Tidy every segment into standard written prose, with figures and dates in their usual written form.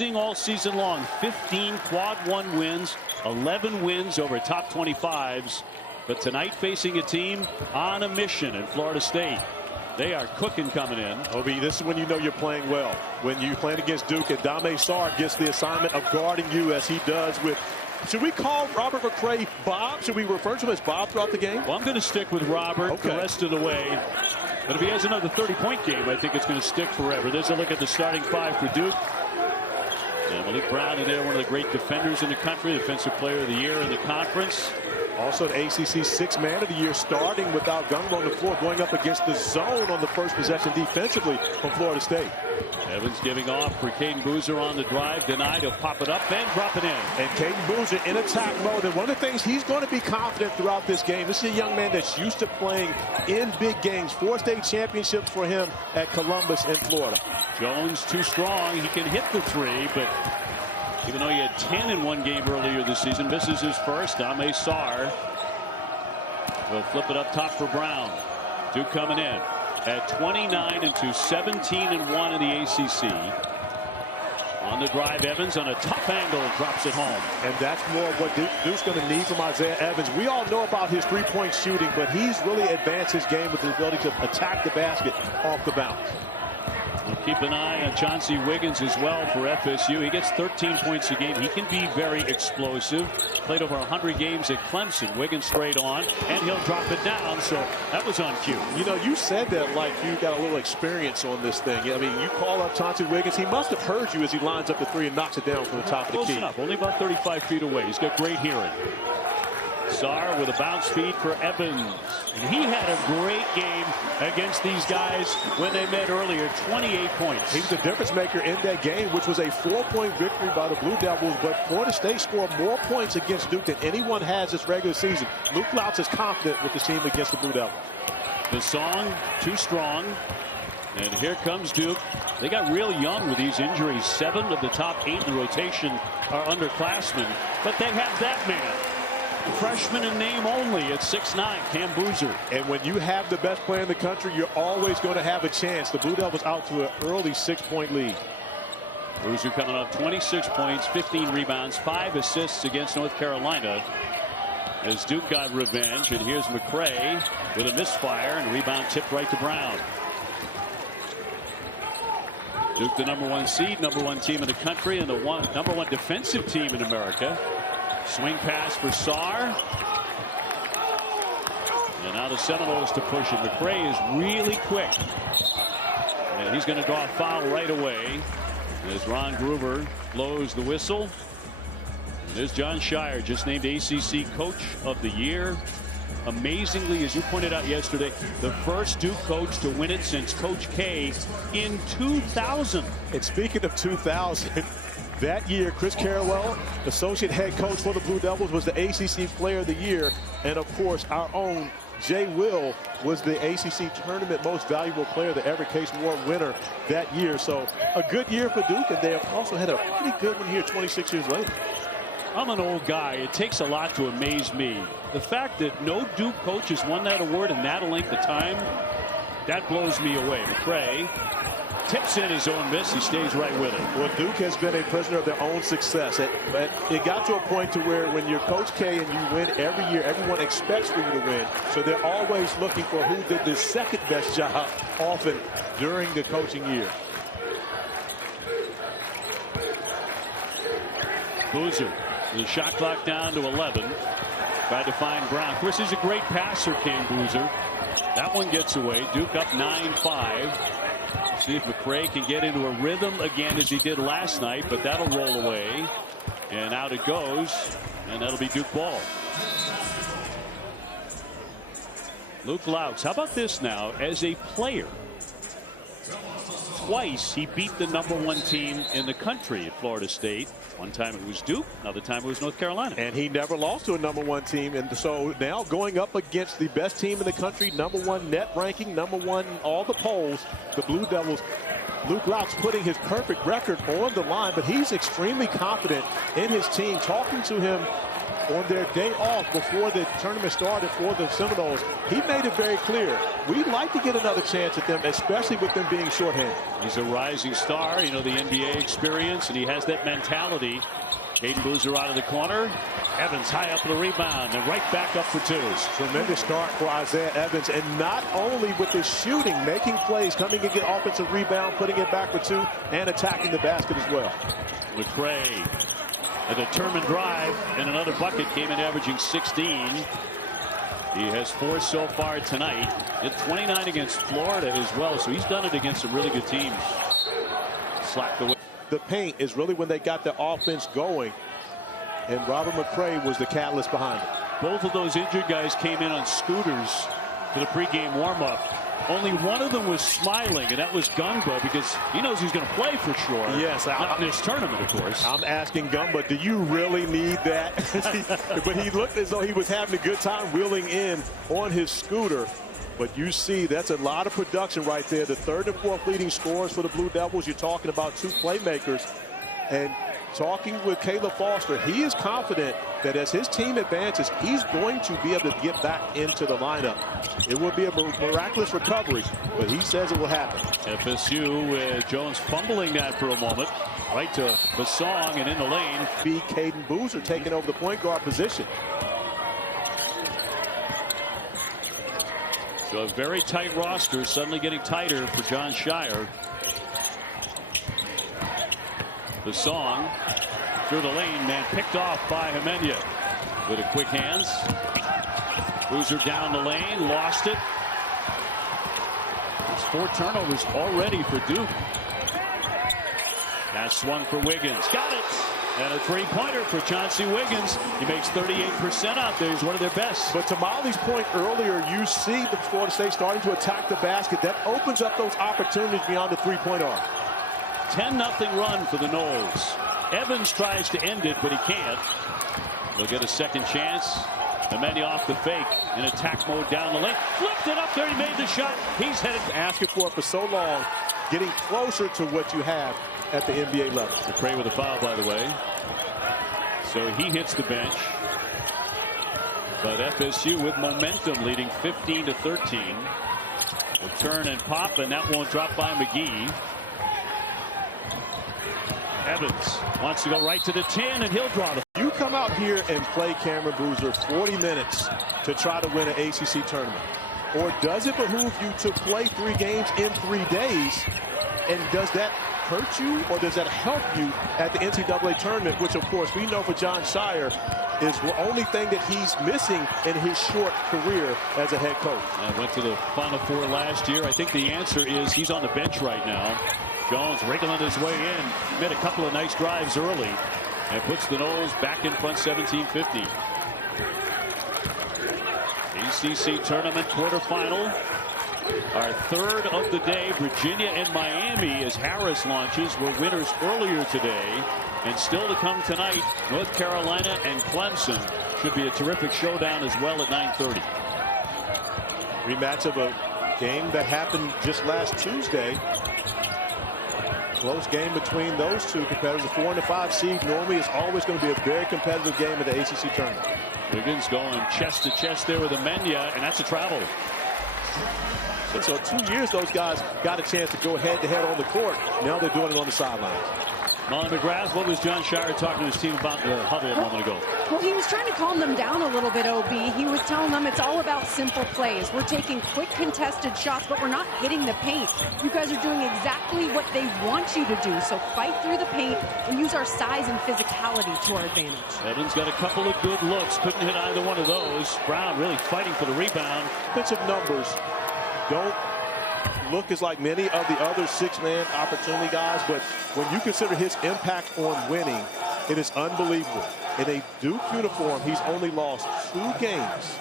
All season long, 15 quad 1 wins, 11 wins over top 25s. But tonight facing a team on a mission in Florida State. They are cooking coming in. Obi, this is when you know you're playing well. When you're playing against Duke and Dame Sarr gets the assignment of guarding you as he does with. Should we call Robert McCray Bob? Should we refer to him as Bob throughout the game? Well, I'm going to stick with Robert the rest of the way. But if he has another 30-point game, I think it's going to stick forever. There's a look at the starting five for Duke. And Maliq Brown in there, one of the great defenders in the country, Defensive Player of the Year in the conference. Also an ACC Sixth Man of the Year, starting without Gunlow on the floor, going up against the zone on the first possession defensively from Florida State. Evans giving off for Caden Boozer on the drive, denied. He'll pop it up and drop it in. And Caden Boozer in attack mode. And one of the things he's going to be confident throughout this game. This is a young man that's used to playing in big games. 4 state championships for him at Columbus in Florida. Jones too strong. He can hit the three, but even though he had 10 in one game earlier this season, misses his first. Dame Sarr will flip it up top for Brown. Duke coming in at 29-2, 17-1 in the ACC. On the drive, Evans on a tough angle drops it home. And that's more of what Duke's going to need from Isaiah Evans. We all know about his three-point shooting, but he's really advanced his game with the ability to attack the basket off the bounce. We'll keep an eye on Chauncey Wiggins as well for FSU. He gets 13 points a game. He can be very explosive. Played over 100 games at Clemson. Wiggins straight on, and he'll drop it down. So that was on cue. You know, you said that like you got a little experience on this thing. I mean, you call up Chauncey Wiggins. He must have heard you as he lines up the three and knocks it down from the top of the key. Close enough. Only about 35 feet away. He's got great hearing. Sarr with a bounce feed for Evans. And he had a great game against these guys when they met earlier. 28 points. He was the difference maker in that game, which was a 4-point victory by the Blue Devils. But Florida State scored more points against Duke than anyone has this regular season. Luke Louts is confident with the team against the Blue Devils. The song, too strong. And here comes Duke. They got real young with these injuries. 7 of the top 8 in the rotation are underclassmen. But they have that man. Freshman in name only at 6'9", Cam Boozer. And when you have the best player in the country, you're always going to have a chance. The Blue Devils out to an early 6-point lead. Boozer coming up 26 points, 15 rebounds, 5 assists against North Carolina. As Duke got revenge, and here's McCray with a misfire and a rebound tipped right to Brown. Duke the #1 seed, #1 team in the country, and the #1 defensive team in America. Swing pass for Sarr. And now the Seminoles to push it. McCray is really quick. And he's going to draw a foul right away as Ron Groover blows the whistle. And there's John Shire, just named ACC Coach of the Year. Amazingly, as you pointed out yesterday, the first Duke coach to win it since Coach K in 2000. And speaking of 2000, that year, Chris Carrawell, associate head coach for the Blue Devils, was the ACC Player of the Year. And, of course, our own Jay Will was the ACC Tournament Most Valuable Player, the Everett Case Award winner that year. So a good year for Duke, and they have also had a pretty good one here 26 years later. I'm an old guy. It takes a lot to amaze me. The fact that no Duke coach has won that award in that length of time, that blows me away. McCray tips in his own miss. He stays right with it. Well, Duke has been a prisoner of their own success. It got to a point to where when you're Coach K and you win every year, everyone expects for you to win. So they're always looking for who did the second best job often during the coaching year. Boozer, the shot clock down to 11. Tried to find Brown. Of course, he's a great passer, Cam Boozer. That one gets away. Duke up 9-5. See if McCray can get into a rhythm again as he did last night, but that'll roll away. And out it goes, and that'll be Duke ball. Luke Louts, how about this now? As a player, twice he beat the #1 team in the country at Florida State. One time it was Duke, another time it was North Carolina. And he never lost to a #1 team. And so now going up against the best team in the country, #1 net ranking, #1 in all the polls, the Blue Devils. Luke Louts putting his perfect record on the line, but he's extremely confident in his team. Talking to him on their day off before the tournament started for the Seminoles, he made it very clear, we'd like to get another chance at them, especially with them being shorthanded. He's a rising star, you know, the NBA experience, and he has that mentality. Caden Boozer out of the corner. Evans high up for the rebound and right back up for two. Tremendous start for Isaiah Evans, and not only with his shooting, making plays, coming and get offensive rebound, putting it back for two, and attacking the basket as well. McCray, a determined drive, and another bucket, came in averaging 16. He has 4 so far tonight. Hit 29 against Florida as well, so he's done it against some really good teams. Slapped away. The paint is really when they got the offense going, and Robert McCray was the catalyst behind it. Both of those injured guys came in on scooters for the pregame warm-up. Only one of them was smiling, and that was Gumba, because he knows he's going to play for sure. Yes, not in this tournament, of course. I'm asking Gumba, do you really need that? But he looked as though he was having a good time wheeling in on his scooter. But you see, that's a lot of production right there. The third and fourth leading scorers for the Blue Devils. You're talking about 2 playmakers. And talking with Caleb Foster, he is confident that as his team advances, he's going to be able to get back into the lineup. It will be a miraculous recovery, but he says it will happen. FSU with Jones fumbling that for a moment. Right to Basong and in the lane. Be Caden Boozer taking over the point guard position. So a very tight roster suddenly getting tighter for John Shire. The song through the lane, man, picked off by Hemenia with a quick hands. Boozer down the lane, lost it. It's 4 turnovers already for Duke. Pass swung for Wiggins, got it. And a 3-pointer for Chauncey Wiggins. He makes 38% out there. He's one of their best. But to Molly's point earlier, you see the Florida State starting to attack the basket. That opens up those opportunities beyond the 3-point arc. 10-0 run for the Noles. Evans tries to end it, but he can't. They'll get a second chance. Hemenia off the fake in attack mode down the lane. Flipped it up there. He made the shot. He's headed. Asking for it for so long, getting closer to what you have at the NBA level. McCray with a foul, by the way. So he hits the bench. But FSU with momentum, leading 15-13. A turn and pop, and that won't drop by McGee. Evans wants to go right to the 10, and he'll draw the. You come out here and play Cameron Boozer 40 minutes to try to win an ACC tournament. Or does it behoove you to play 3 games in 3 days? And does that hurt you, or does that help you at the NCAA tournament, which, of course, we know for John Shire is the only thing that he's missing in his short career as a head coach. I went to the Final Four last year. I think the answer is he's on the bench right now. Jones wriggling his way in, made a couple of nice drives early, and puts the Noles back in front 17-50. ACC tournament quarterfinal. Our third of the day, Virginia and Miami, as Harris launches, were winners earlier today. And still to come tonight, North Carolina and Clemson. Should be a terrific showdown as well at 9:30. Rematch of a game that happened just last Tuesday. Close game between those two competitors. The 4 and the 5 seed normally is always going to be a very competitive game in the ACC tournament. Wiggins going chest to chest there with Hemenia, and that's a travel. So 2 years those guys got a chance to go head-to-head on the court. Now they're doing it on the sidelines. Molly McGrath, what was John Shire talking to his team about in the huddle a moment ago? Well, he was trying to calm them down a little bit, OB. He was telling them it's all about simple plays. We're taking quick contested shots, but we're not hitting the paint. You guys are doing exactly what they want you to do. So fight through the paint and use our size and physicality to our advantage. Evans got a couple of good looks. Couldn't hit either one of those. Brown really fighting for the rebound. Offensive numbers don't look as like many of the other 6-man opportunity guys, but when you consider his impact on winning, it is unbelievable. In a Duke uniform, he's only lost 2 games,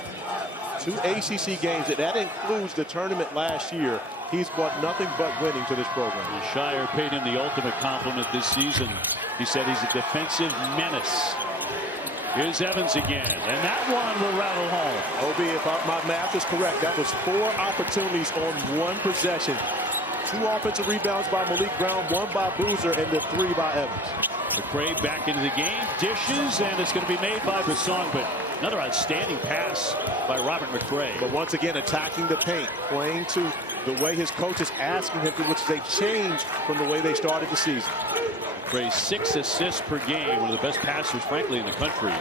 2 ACC games, and that includes the tournament last year. He's brought nothing but winning to this program. And Shire paid him the ultimate compliment this season. He said he's a defensive menace. Here's Evans again, and that one will rattle home. OB, if my math is correct, that was 4 opportunities on 1 possession. 2 offensive rebounds by Maliq Brown, 1 by Boozer, and the 3 by Evans. McCray back into the game, dishes, and it's going to be made by Basong, but another outstanding pass by Robert McCray. But once again, attacking the paint, playing to the way his coach is asking him to, which is a change from the way they started the season. McCray 6 assists per game, one of the best passers, frankly, in the country.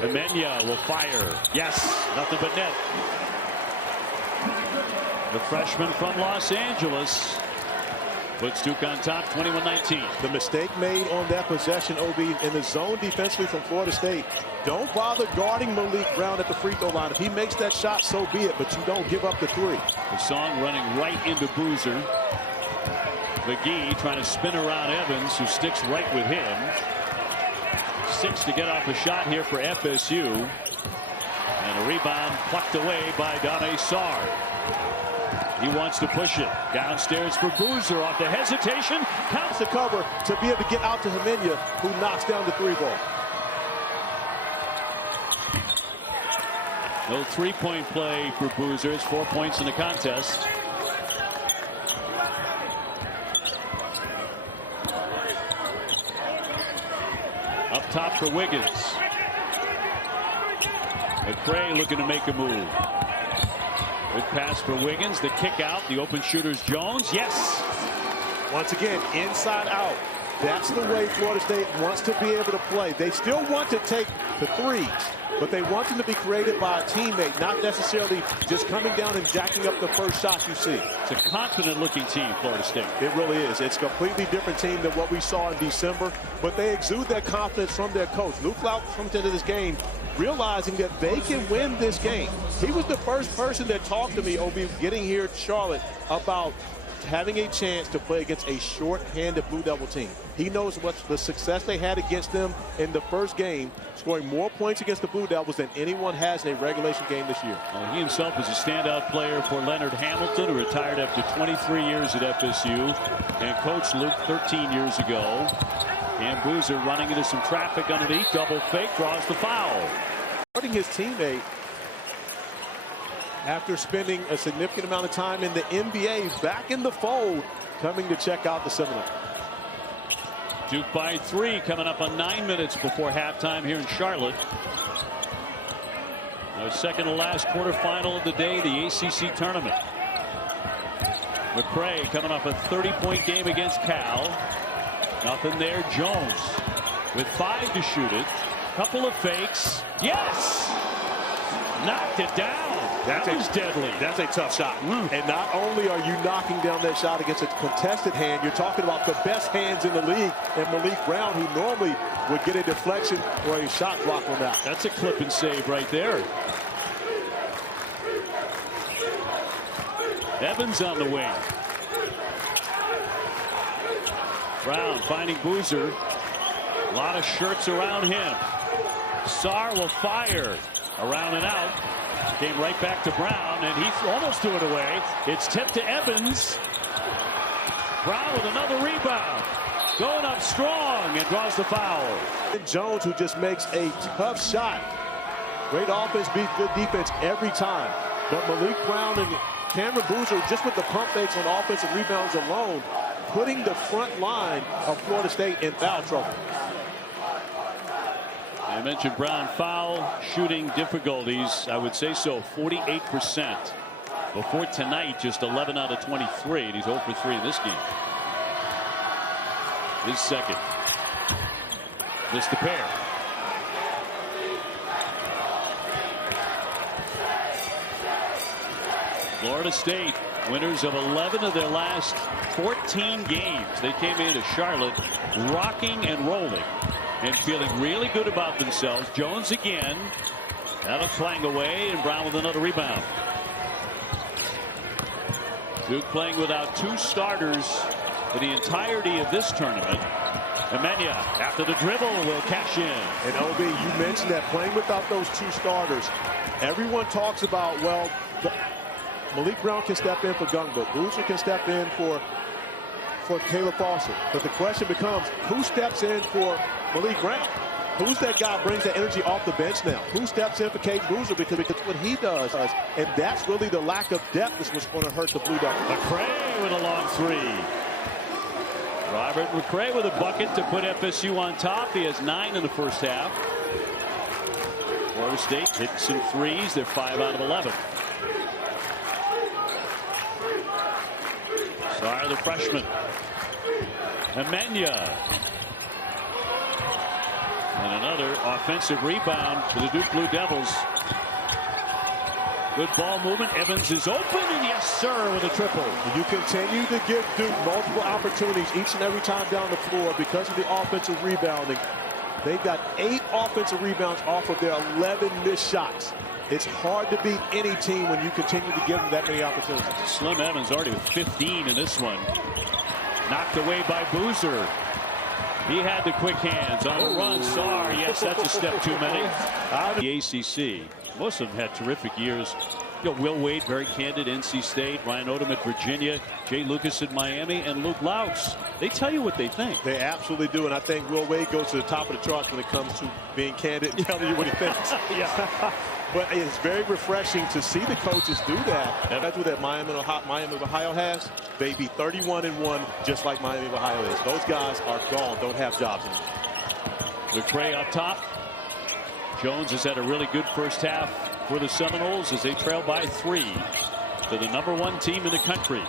Emenya will fire. Yes, nothing but net. The freshman from Los Angeles puts Duke on top, 21-19. The mistake made on that possession, OB, in the zone defensively from Florida State. Don't bother guarding Maliq Brown at the free throw line. If he makes that shot, so be it, but you don't give up the three. The song running right into Boozer. McGee trying to spin around Evans, who sticks right with him. 6 to get off a shot here for FSU. And a rebound plucked away by Dame Sarr. He wants to push it downstairs for Boozer off the hesitation. Counts the cover to be able to get out to Emenya, who knocks down the 3-ball. No three-point play for Boozer. It's 4 points in the contest. Up top for Wiggins. McCray looking to make a move. Good pass for Wiggins. The kick out. The open shooter's Jones. Yes. Once again, inside out. That's the way Florida State wants to be able to play. They still want to take the threes, but they want them to be created by a teammate, not necessarily just coming down and jacking up the first shot you see. It's a confident-looking team, Florida State. It really is. It's a completely different team than what we saw in December, but they exude that confidence from their coach. Luke Lout comes into this game realizing that they can win this game. He was the first person that talked to me, OB, getting here to Charlotte, about having a chance to play against a short-handed Blue Devil team. He knows what the success they had against them in the first game, scoring more points against the Blue Devils than anyone has in a regulation game this year. Well, he himself was a standout player for Leonard Hamilton, who retired after 23 years at FSU, and coached Luke 13 years ago. And Boozer running into some traffic underneath, double fake, draws the foul. Starting his teammate after spending a significant amount of time in the NBA, back in the fold, coming to check out the Seminole. Duke by 3, coming up on 9 minutes before halftime here in Charlotte. Our second to last quarterfinal of the day, the ACC tournament. McCray coming off a 30-point game against Cal. Nothing there. Jones with 5 to shoot it. Couple of fakes. Yes! Knocked it down. That was deadly. That's a tough shot. And not only are you knocking down that shot against a contested hand, you're talking about the best hands in the league, and Maliq Brown, who normally would get a deflection or a shot block on that. That's a clip and save right there. Evans on the wing. Brown finding Boozer. A lot of shirts around him. Sarr will fire. Around and out. Came right back to Brown, and he almost threw it away. It's tipped to Evans. Brown with another rebound. Going up strong and draws the foul. Jones, who just makes a tough shot. Great offense beats good defense every time. But Maliq Brown and Cameron Boozer, just with the pump fakes on offensive rebounds alone, putting the front line of Florida State in foul trouble. I mentioned Brown foul shooting difficulties. I would say so, 48%. Before tonight, just 11 out of 23. And he's 0 for 3 in this game. His second. Missed the pair. Florida State, winners of 11 of their last 14 games. They came into Charlotte rocking and rolling and feeling really good about themselves. Jones again. That'll clang away, and Brown with another rebound. Duke playing without 2 starters for the entirety of this tournament. Emenya, after the dribble, will cash in. And OB, you mentioned that, playing without those 2 starters. Everyone talks about, well, Maliq Brown can step in for Gungbo. Boozer can step in for Caleb Foster. But the question becomes, who steps in for Maliq Brown? Who's that guy brings that energy off the bench now? Who steps in for Caleb Boozer? Because what he does, and that's really the lack of depth is what's going to hurt the Blue Devils. McCray with a long 3. Robert McCray with a bucket to put FSU on top. He has 9 in the first half. Florida State hit some threes. They're 5 out of 11. Sorry, the freshman. Amenya. And another offensive rebound for the Duke Blue Devils. Good ball movement. Evans is open, and yes, sir, with a triple. You continue to give Duke multiple opportunities each and every time down the floor because of the offensive rebounding. They've got 8 offensive rebounds off of their 11 missed shots. It's hard to beat any team when you continue to give them that many opportunities. Slim Evans already with 15 in this one. Knocked away by Boozer. He had the quick hands on the run. Sorry, yes, that's a step too many. The ACC. Most of them had terrific years. You know, Will Wade, very candid, NC State. Ryan Odom at Virginia. Jay Lucas at Miami. And Luke Louts. They tell you what they think. They absolutely do. And I think Will Wade goes to the top of the charts when it comes to being candid and telling you what he thinks. Yeah. But it's very refreshing to see the coaches do that. And that's what that Miami of Ohio has. They be 31-1, just like Miami of Ohio is. Those guys are gone, don't have jobs anymore. McCray up top. Jones has had a really good first half for the Seminoles as they trail by 3 to the #1 team in the country.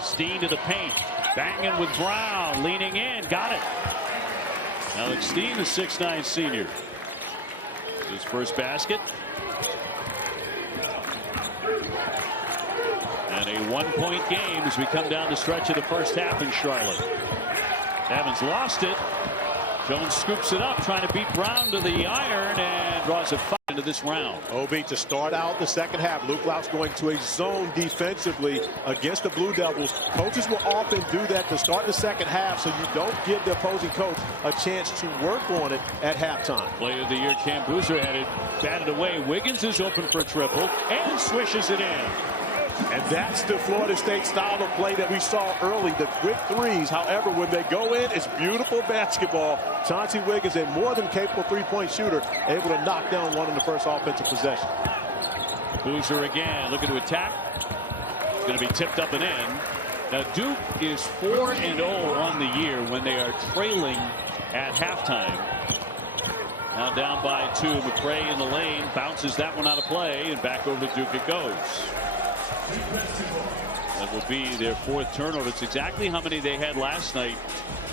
Steen to the paint. Banging with Brown. Leaning in. Got it. Alex Steen, the 6'9" senior. His first basket. And a 1-point game as we come down the stretch of the first half in Charlotte. Evans lost it. Jones scoops it up, trying to beat Brown to the iron and draws a foul into this round. Obi to start out the second half. Luke Louts going to a zone defensively against the Blue Devils. Coaches will often do that to start the second half so you don't give the opposing coach a chance to work on it at halftime. Player of the year, Cam Boozer, had it batted away. Wiggins is open for a triple and swishes it in. And that's the Florida State style of play that we saw early, the quick threes. However, when they go in, it's beautiful basketball. Chauncey Wiggins, a more than capable three-point shooter, able to knock down one in the first offensive possession. Boozer again, looking to attack. It's going to be tipped up and in. Now, Duke is 4-0 on the year when they are trailing at halftime. Now down by 2. McCray in the lane, bounces that one out of play, and back over to Duke it goes. That will be their 4th turnover. It's exactly how many they had last night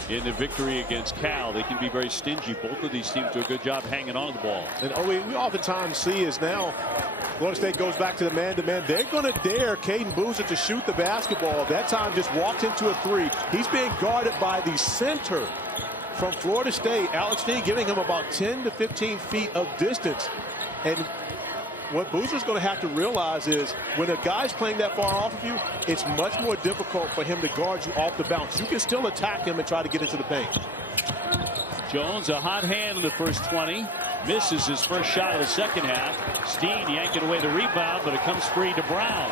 in the victory against Cal. They can be very stingy. Both of these teams do a good job hanging on to the ball. And we oftentimes see is now Florida State goes back to the man-to-man. They're going to dare Caden Boozer to shoot the basketball. That time just walked into a 3. He's being guarded by the center from Florida State. Alex Steen giving him about 10 to 15 feet of distance. And what Boozer's going to have to realize is when a guy's playing that far off of you, it's much more difficult for him to guard you off the bounce. You can still attack him and try to get into the paint. Jones, a hot hand in the first 20. Misses his first shot of the second half. Steen yanking away the rebound, but it comes free to Brown.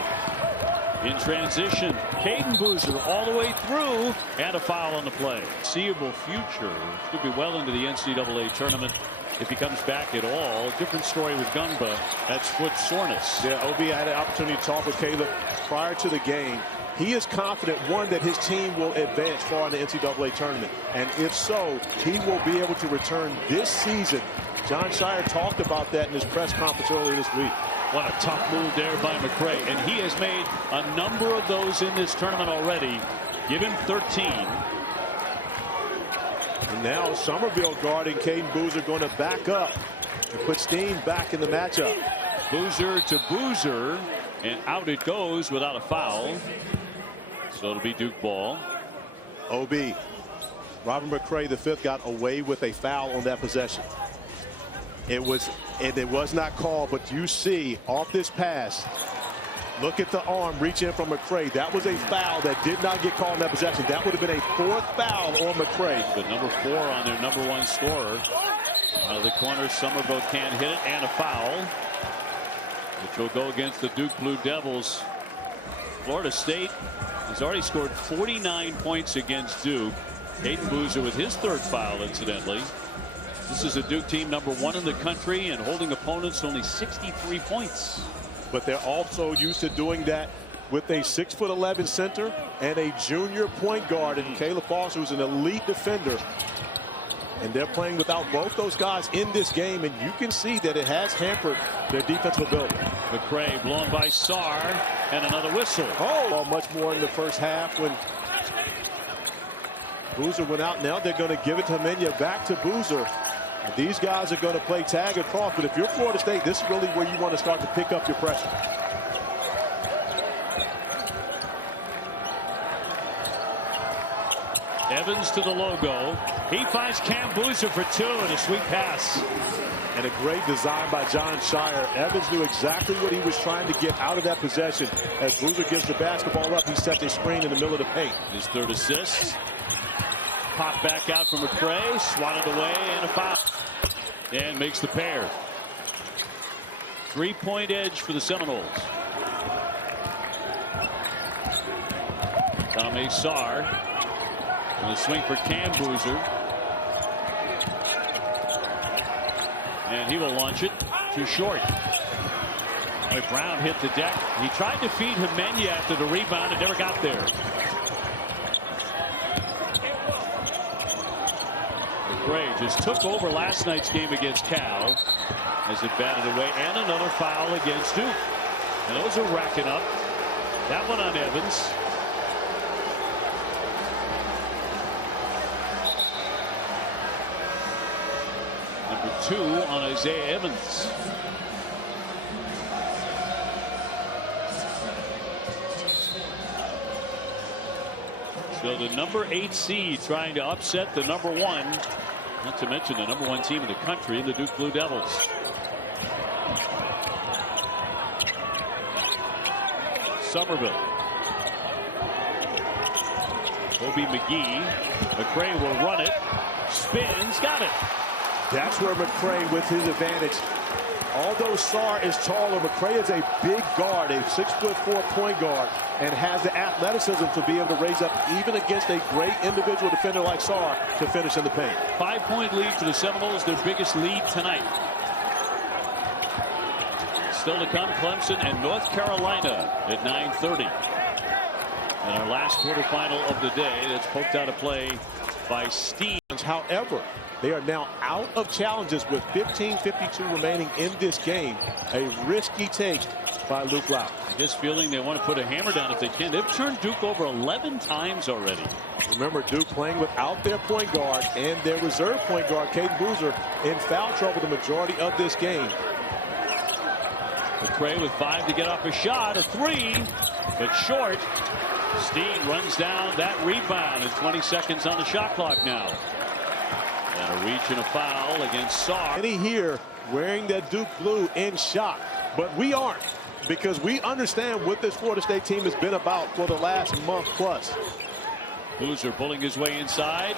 In transition, Caden Boozer all the way through, and a foul on the play. Seeable future. Could be well into the NCAA tournament if he comes back at all. Different story with Gumba. That's foot soreness. Yeah, Obi had an opportunity to talk with Caleb prior to the game. He is confident, one, that his team will advance far in the NCAA tournament. And if so, he will be able to return this season. John Shire talked about that in his press conference earlier this week. What a tough move there by McCray. And he has made a number of those in this tournament already. Give him 13. And now Somerville guarding Caden Boozer, going to back up and put Steen back in the matchup. Boozer to Boozer, and out it goes without a foul. So it'll be Duke ball. OB. Robert McCray, the 5th, got away with a foul on that possession. It was not called, but you see off this pass, look at the arm reach in from McCray. That was a foul that did not get called in that possession. That would have been a 4th foul on McCray. The number 4 on their #1 scorer. Out of the corner, Somerville can't hit it, and a foul, which will go against the Duke Blue Devils. Florida State has already scored 49 points against Duke. Caden Boozer with his 3rd foul, incidentally. This is a Duke team #1 in the country and holding opponents to only 63 points. But they're also used to doing that with a 6'11" center and a junior point guard in Caleb Foster, who's an elite defender. And they're playing without both those guys in this game, and you can see that it has hampered their defensive ability. McCray blown by Sarr, and another whistle. Oh, much more in the first half when Boozer went out. Now they're going to give it to Menya, back to Boozer. And these guys are going to play tag across, but if you're Florida State, this is really where you want to start to pick up your pressure. Evans to the logo. He finds Cam Boozer for two and a sweet pass. And a great design by John Shire. Evans knew exactly what he was trying to get out of that possession. As Boozer gives the basketball up, he sets a screen in the middle of the paint. His third assist. Pop back out from McCray, swatted away, and a foul. And makes the pair. 3-point edge for the Seminoles. Tommy Sarr. And a swing for Cam Boozer. And he will launch it too short. Brown hit the deck. He tried to feed Himenya after the rebound and never got there. McCray just took over last night's game against Cal as it batted away, and another foul against Duke. And those are racking up. That one on Evans. Number 2 on Isaiah Evans. So the number 8 seed trying to upset the number 1, not to mention the number 1 team in the country, the Duke Blue Devils. Somerville. Kobe McGee. McCray will run it. Spins. Got it. That's where McCray, with his advantage. Although Sarr is taller, McCray is a big guard, a 6'4" point guard, and has the athleticism to be able to raise up even against a great individual defender like Sarr to finish in the paint. 5-point lead for the Seminoles, their biggest lead tonight. Still to come, Clemson and North Carolina at 9:30. And our last quarterfinal of the day, that's poked out of play by Steve. However, they are now out of challenges with 15:52 remaining in this game. A risky take by Luke Loud. Just feeling they want to put a hammer down if they can. They've turned Duke over 11 times already. Remember, Duke playing without their point guard and their reserve point guard, Caden Boozer, in foul trouble the majority of this game. McCray with 5 to get off a shot. A 3, but short. Steen runs down that rebound, and 20 seconds on the shot clock now. And a reach and a foul against Sarr. Many here wearing that Duke blue in shock, but we aren't, because we understand what this Florida State team has been about for the last month plus. Boozer pulling his way inside.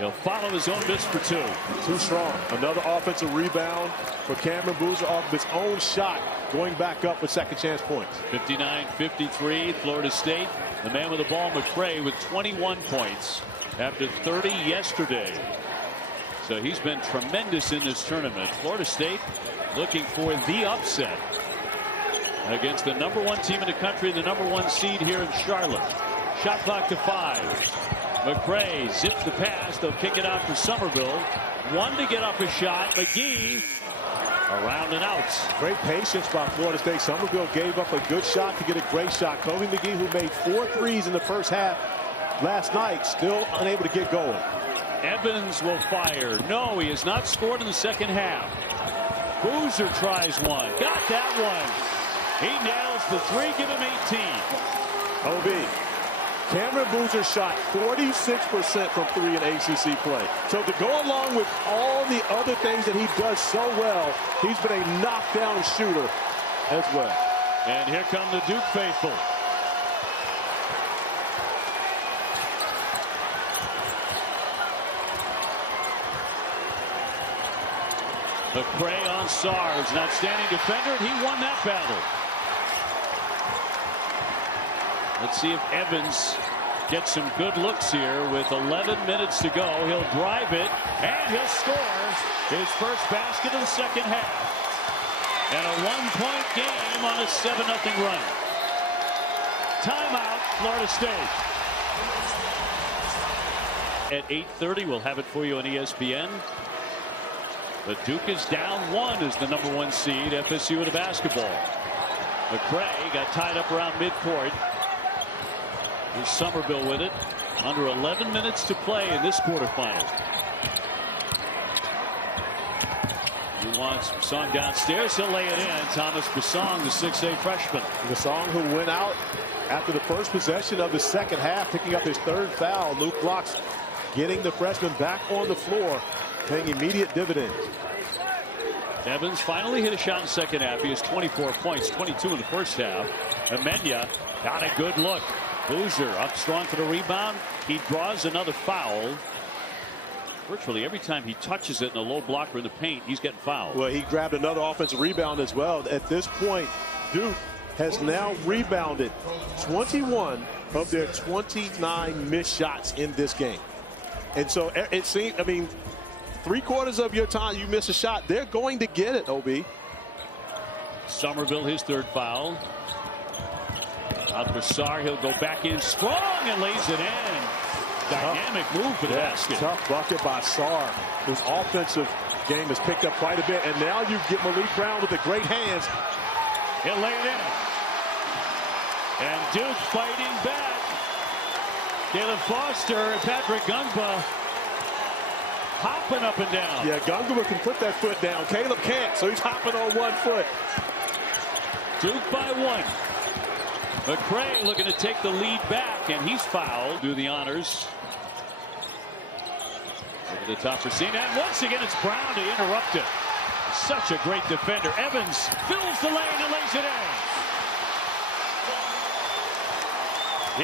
He'll follow his own miss for 2. Too strong. Another offensive rebound for Cameron Boozer off of his own shot, going back up with second chance points. 59-53, Florida State. The man with the ball, McCray, with 21 points after 30 yesterday. So he's been tremendous in this tournament. Florida State looking for the upset against the number 1 team in the country, the number 1 seed here in Charlotte. Shot clock to 5. McCray zips the pass. They'll kick it out for Somerville. 1 to get up a shot. McGee around and out. Great patience by Florida State. Somerville gave up a good shot to get a great shot. Kobe McGee, who made 4 threes in the first half last night, still unable to get going. Evans will fire. No, he has not scored in the second half. Boozer tries one. Got that one. He nails the 3. Give him 18. OB. Cameron Boozer shot 46% from 3 in ACC play. So to go along with all the other things that he does so well, he's been a knockdown shooter as well. And here come the Duke faithful. McCray on Sarr, is an outstanding defender, and he won that battle. Let's see if Evans gets some good looks here with 11 minutes to go. He'll drive it, and he'll score his first basket of the second half. And a 1-point game on a 7-0 run. timeout, Florida State. At 8:30, we'll have it for you on ESPN. But Duke is down 1 as the #1 seed, FSU in the basketball. McCray got tied up around midcourt. Here's Somerville with it. Under 11 minutes to play in this quarterfinal. He wants Basong downstairs. He'll lay it in. Thomas Basong, the 6'8" freshman. Basong, who went out after the first possession of the second half, picking up his 3rd foul. Luke Locks getting the freshman back on the floor, paying immediate dividends. Evans finally hit a shot in the second half. He has 24 points, 22 in the first half. Amenya got a good look. Boozer up strong for the rebound. He draws another foul. Virtually every time he touches it in a low blocker in the paint, he's getting fouled. Well, he grabbed another offensive rebound as well. At this point, Duke has now rebounded 21 of their 29 missed shots in this game. And so it seems, I mean, 3/4 of your time you miss a shot, they're going to get it, OB. Somerville, his 3rd foul. Out for Sarr. He'll go back in strong and lays it in. Dynamic move for the basket. Tough bucket by Sarr, whose offensive game has picked up quite a bit. And now you get Maliq Brown with the great hands. He'll lay it in. And Duke fighting back. Caleb Foster and Patrick Gungba hopping up and down. Yeah, Gungba can put that foot down. Caleb can't, so he's hopping on 1 foot. Duke by 1. McCray looking to take the lead back, and he's fouled. Do the honors. Over the top for Cena, and once again it's Brown to interrupt it. Such a great defender. Evans fills the lane and lays it in.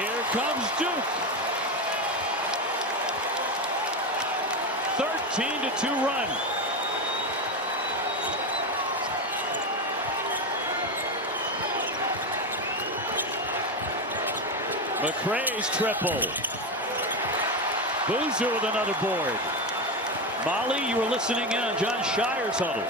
Here comes Duke. 13-2 run. McCray's triple. Boozer with another board. Molly, you were listening in on John Shire's huddle.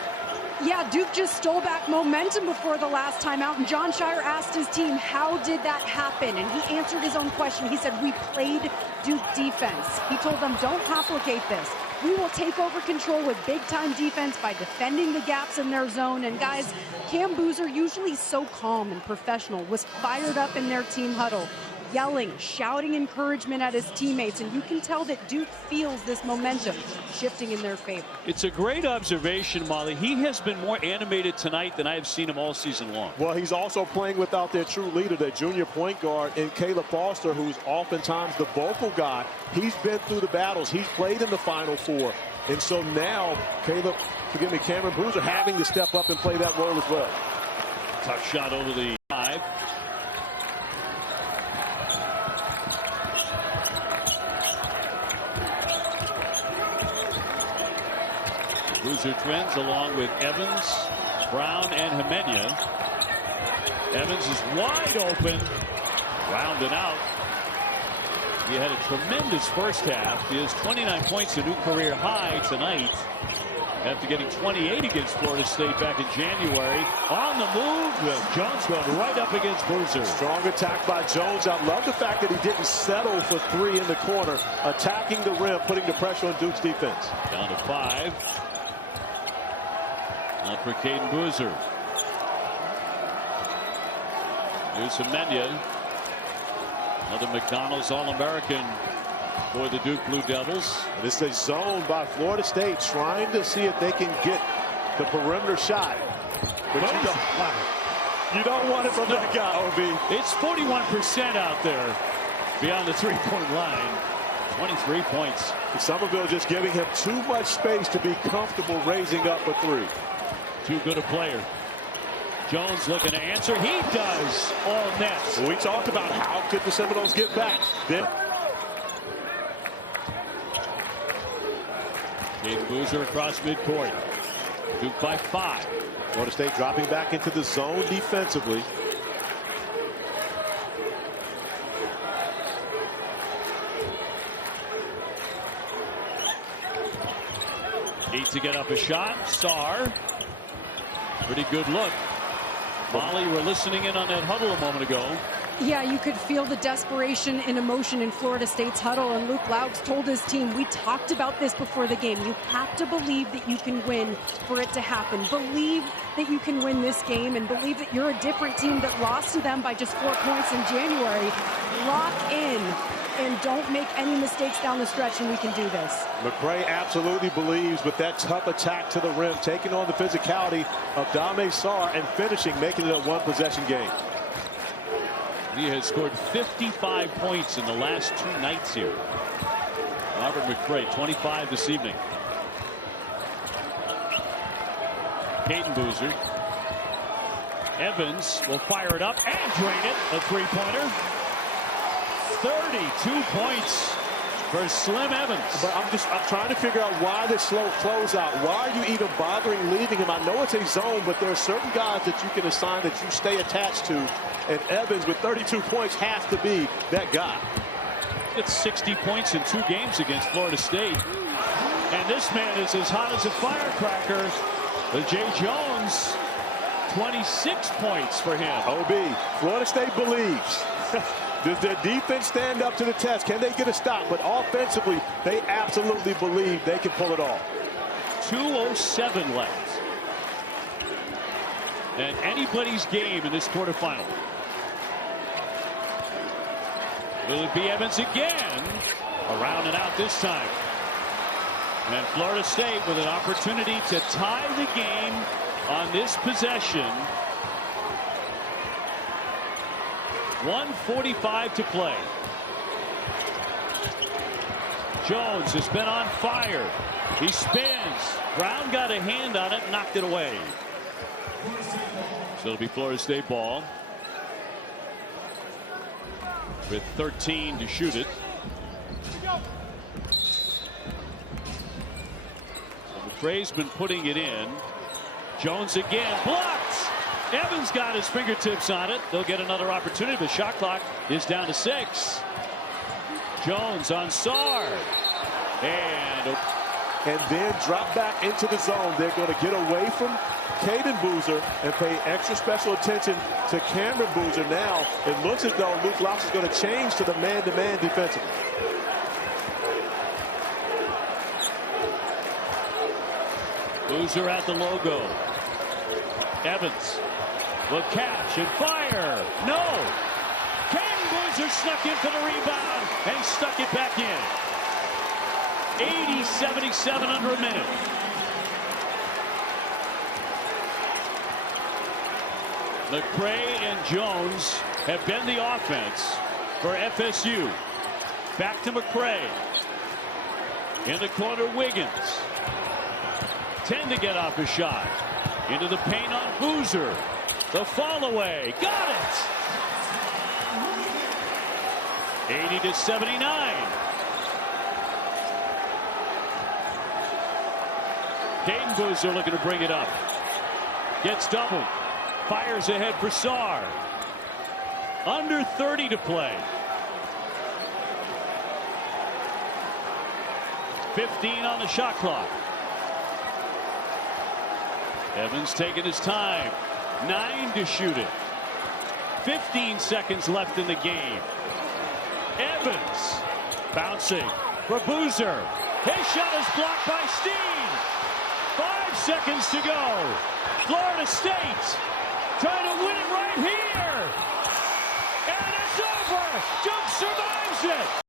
Yeah, Duke just stole back momentum before the last timeout, and John Shire asked his team, how did that happen? And he answered his own question. He said, we played Duke defense. He told them, don't complicate this. We will take over control with big-time defense by defending the gaps in their zone. And guys, Cam Boozer, usually so calm and professional, was fired up in their team huddle, yelling, shouting encouragement at his teammates, and you can tell that Duke feels this momentum shifting in their favor. It's a great observation, Molly. He has been more animated tonight than I have seen him all season long. Well, he's also playing without their true leader, their junior point guard, in Caleb Foster, who's oftentimes the vocal guy. He's been through the battles. He's played in the Final Four. And so now, Cameron Boozer having to step up and play that role as well. Tough shot over the 5. Boozer twins along with Evans, Brown, and Amenya. Evans is wide open, rounded out. He had a tremendous first half. He has 29 points, a new career high tonight, after getting 28 against Florida State back in January. On the move, Jones going right up against Boozer. Strong attack by Jones. I love the fact that he didn't settle for 3 in the corner, attacking the rim, putting the pressure on Duke's defense. Down to 5. Out for Caden Boozer. Here's Amenya. Another McDonald's All-American for the Duke Blue Devils. This is a zone by Florida State, trying to see if they can get the perimeter shot. But you don't want it from that guy, OB. It's 41% out there beyond the three-point line. 23 points. Somerville just giving him too much space to be comfortable raising up a 3. Too good a player. Jones looking to answer. He does. All nets. We talked about how could the Seminoles get back. Caden Boozer across midcourt. Duke by 5. Florida State dropping back into the zone defensively. Needs to get up a shot. Sarr. Pretty good look. Molly, you were listening in on that huddle a moment ago. Yeah, you could feel the desperation and emotion in Florida State's huddle, and Luke Laux told his team, we talked about this before the game. You have to believe that you can win for it to happen. Believe that you can win this game and believe that you're a different team that lost to them by just 4 points in January. Lock in and don't make any mistakes down the stretch, and we can do this. McCray absolutely believes with that tough attack to the rim, taking on the physicality of Dame Sarr and finishing, making it a one-possession game. He has scored 55 points in the last 2 nights here. Robert McCray, 25 this evening. Caden Boozer. Evans will fire it up and drain it. A three-pointer. 32 points for Slim Evans. But I'm trying to figure out why this slow closeout. Why are you even bothering leaving him? I know it's a zone, but there are certain guys that you can assign that you stay attached to. And Evans with 32 points has to be that guy. It's 60 points in 2 games against Florida State. And this man is as hot as a firecracker. But Jay Jones, 26 points for him. OB, Florida State believes. Does their defense stand up to the test? Can they get a stop? But offensively, they absolutely believe they can pull it off. 2:07 left. And anybody's game in this quarterfinal. Will it be Evans again? Around and out this time. And Florida State with an opportunity to tie the game on this possession. 1:45 to play. Jones has been on fire. He spins. Brown got a hand on it, knocked it away. So it'll be Florida State ball. With 13 to shoot it. So McCray's been putting it in. Jones again, blocked. Evans got his fingertips on it. They'll get another opportunity. The shot clock is down to 6. Jones on Sarr. And then drop back into the zone. They're going to get away from Caden Boozer and pay extra special attention to Cameron Boozer. Now it looks as though Luke Laux is going to change to the man-to-man defensively. Boozer at the logo. Evans will catch and fire. No. Caden Boozer snuck in for the rebound and stuck it back in. 80-77 under a minute. McCray and Jones have been the offense for FSU. Back to McCray. In the corner, Wiggins. 10 to get off a shot. Into the paint on Boozer. The fall away. Got it. 80-79. Caden Boozer looking to bring it up. Gets doubled. Fires ahead for Sarr. Under 30 to play. 15 on the shot clock. Evans taking his time. 9 to shoot it. 15 seconds left in the game. Evans bouncing for Boozer. His shot is blocked by Steen. 5 seconds to go. Florida State trying to win it right here. And it's over. Duke survives it.